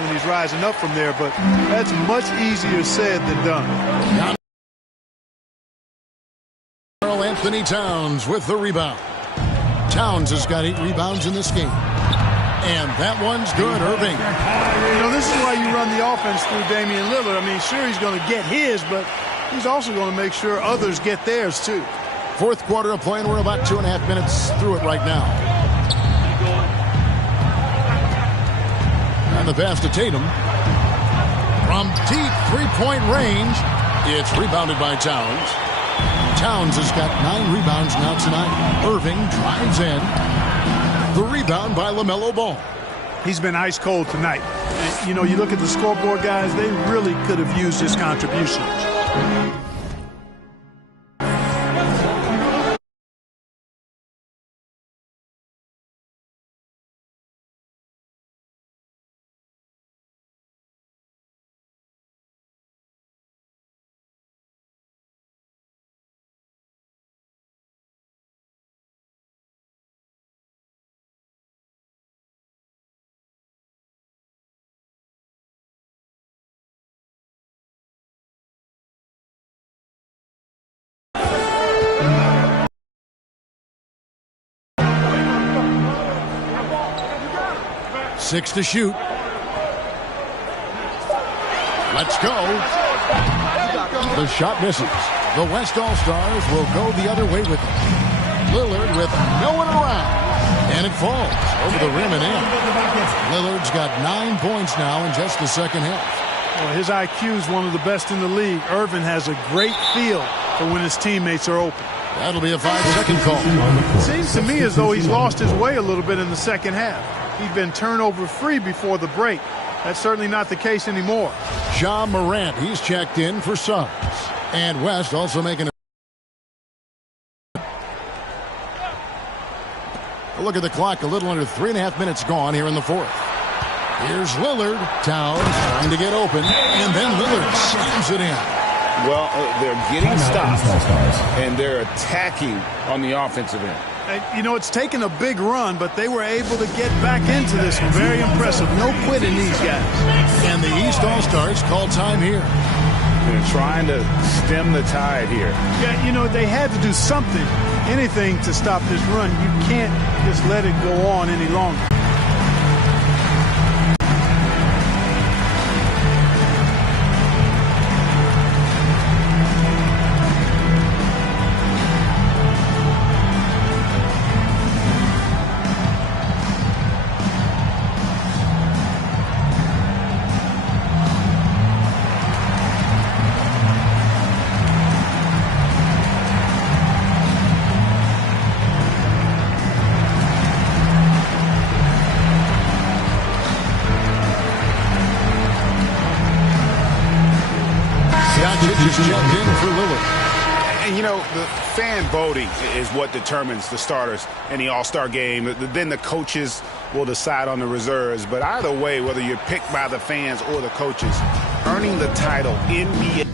when he's rising up from there, but that's much easier said than done. Karl-Anthony Towns with the rebound. Towns has got 8 rebounds in this game. And that one's good, Irving. You know, this is why you run the offense through Damian Lillard. I mean, sure, he's going to get his, but he's also going to make sure others get theirs, too. Fourth quarter of play, and we're about 2.5 minutes through it right now. And the pass to Tatum. From deep three-point range, it's rebounded by Towns. Towns has got 9 rebounds now tonight. Irving drives in. The rebound by LaMelo Ball. He's been ice cold tonight. And, you know, you look at the scoreboard, guys, they really could have used his contributions. Six to shoot. Let's go. The shot misses. The West All-Stars will go the other way with it. Lillard with no one around. And it falls over the rim and in. Lillard's got 9 points now in just the second half. Well, his IQ is one of the best in the league. Irvin has a great feel for when his teammates are open. That'll be a 5-second call. It seems to me as though he's lost his way a little bit in the second half. He'd been turnover free before the break. That's certainly not the case anymore. Ja Morant, he's checked in for subs. And West also making a look at the clock. A little under 3.5 minutes gone here in the fourth. Here's Lillard. Towns trying to get open. And then Lillard slams it in. Well, they're getting stops, and they're attacking on the offensive end. You know, it's taken a big run, but they were able to get back into this. Very impressive. No quitting these guys. And the East All-Stars call time here. They're trying to stem the tide here. Yeah, you know, they had to do something, anything to stop this run. You can't just let it go on any longer. Just checked in for Lillard. And, you know, the fan voting is what determines the starters in the All-Star game. Then the coaches will decide on the reserves. But either way, whether you're picked by the fans or the coaches, earning the title NBA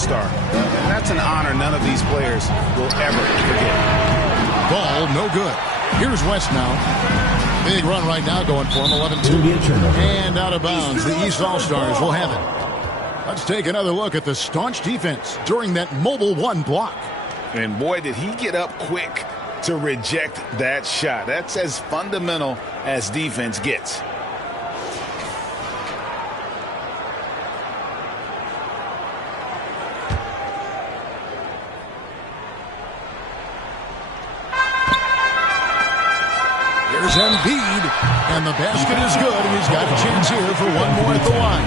All-Star. And that's an honor none of these players will ever forget. Ball, no good. Here's West now. Big run right now going for him, 11-2. And out of bounds, the East All-Stars will have it. Let's take another look at the staunch defense during that Mobile One block. And boy, did he get up quick to reject that shot. That's as fundamental as defense gets. Here's Embiid, and the basket is good, and he's got a chance here for one more at the line.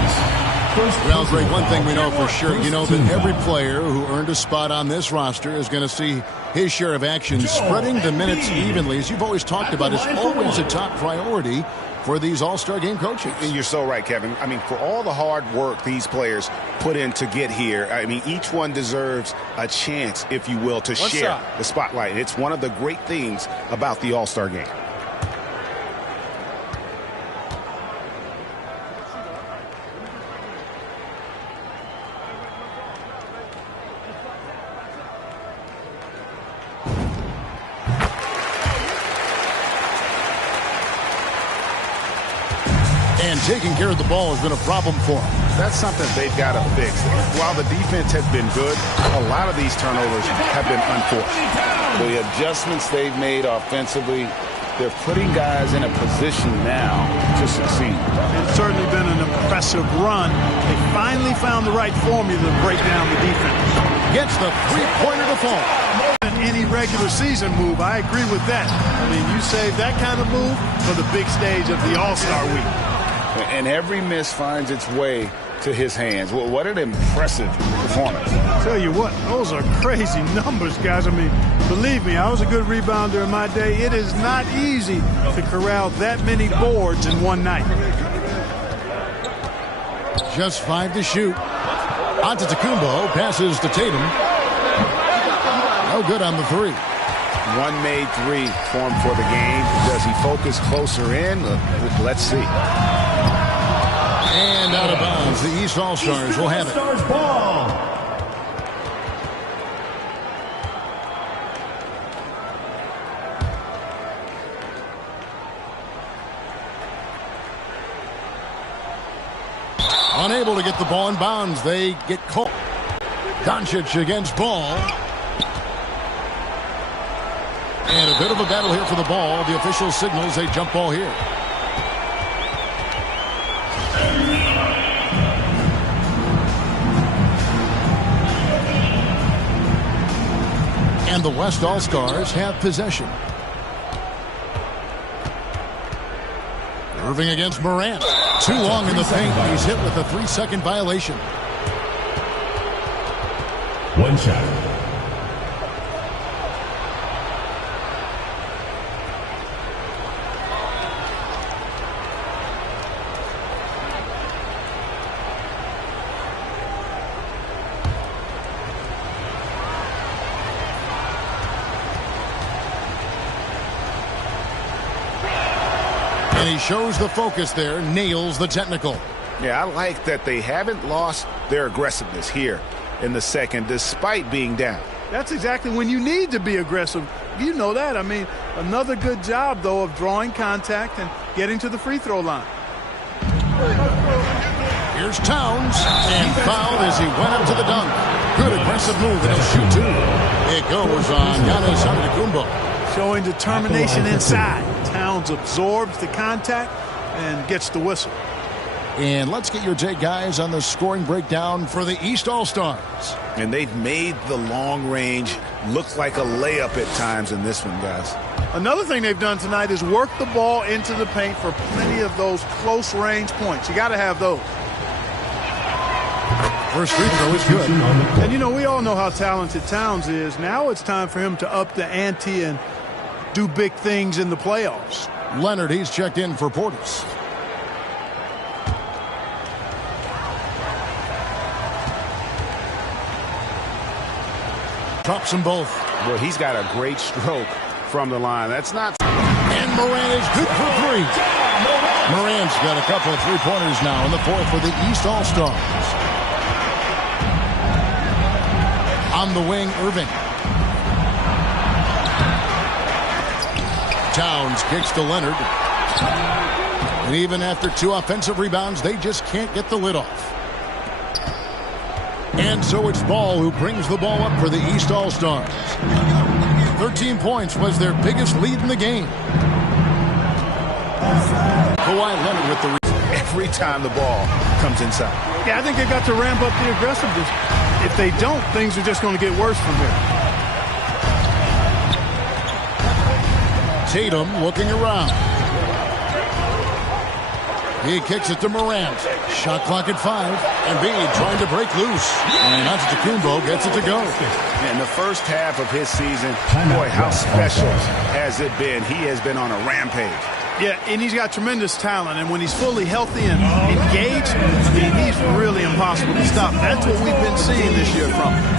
Well, Greg, one thing we know for sure, you know that every player who earned a spot on this roster is going to see his share of action. Spreading the minutes evenly, as you've always talked about, is always a top priority for these All-Star game coaches. And you're so right, Kevin. I mean, for all the hard work these players put in to get here, I mean, each one deserves a chance, if you will, to share the spotlight. It's one of the great things about the All-Star game. And taking care of the ball has been a problem for them. That's something they've got to fix. While the defense has been good, a lot of these turnovers have been unforced. The adjustments they've made offensively, they're putting guys in a position now to succeed. It's certainly been an impressive run. They finally found the right formula to break down the defense. Gets the three-pointer to fall. Any regular season move, I agree with that. I mean, you save that kind of move for the big stage of the All-Star week. And every miss finds its way to his hands. Well, what an impressive performance. Tell you what, those are crazy numbers, guys. I mean, believe me, I was a good rebounder in my day. It is not easy to corral that many boards in one night. Just 5 to shoot. Antetokounmpo passes to Tatum. No good on the three. One made three formed for the game. Does he focus closer in? Let's see. And out of bounds, the East All-Stars will have it. Unable to get the ball in bounds. They get caught. Doncic against Ball. And a bit of a battle here for the ball. The official signals a jump ball here. And the West All-Stars have possession. Irving against Morant. Too long in the paint. He's hit with a 3-second violation. One shot. And he shows the focus there, nails the technical. Yeah, I like that they haven't lost their aggressiveness here in the second, despite being down. That's exactly when you need to be aggressive. You know that. I mean, another good job, though, of drawing contact and getting to the free throw line. Here's Towns, and fouled as he went up to the dunk. Good aggressive move, and he'll shoot two. It goes on Giannis Antetokounmpo. Showing determination inside. Towns absorbs the contact and gets the whistle. And let's get your take, guys, on the scoring breakdown for the East All-Stars. And they've made the long range look like a layup at times in this one, guys. Another thing they've done tonight is work the ball into the paint for plenty of those close range points. You got to have those. First free throw is good. And, you know, we all know how talented Towns is. Now it's time for him to up the ante and do big things in the playoffs. Leonard, he's checked in for Portis. Drops them both. Well, he's got a great stroke from the line. That's not... And Morant is good for three. Morant's got a couple of three-pointers now in the fourth for the East All-Stars. On the wing, Irving. Towns kicks to Leonard. And even after 2 offensive rebounds, they just can't get the lid off. And so it's Ball who brings the ball up for the East All-Stars. 13 points was their biggest lead in the game. Kawhi Leonard with the every time the ball comes inside. Yeah, I think they've got to ramp up the aggressiveness. If they don't, things are just going to get worse from here. Tatum looking around. He kicks it to Morant. Shot clock at 5. Embiid trying to break loose. And Antetokounmpo gets it to go. In the first half of his season, boy, how special has it been? He has been on a rampage. Yeah, and he's got tremendous talent, and when he's fully healthy and engaged, I mean, he's really impossible to stop. That's what we've been seeing this year from him.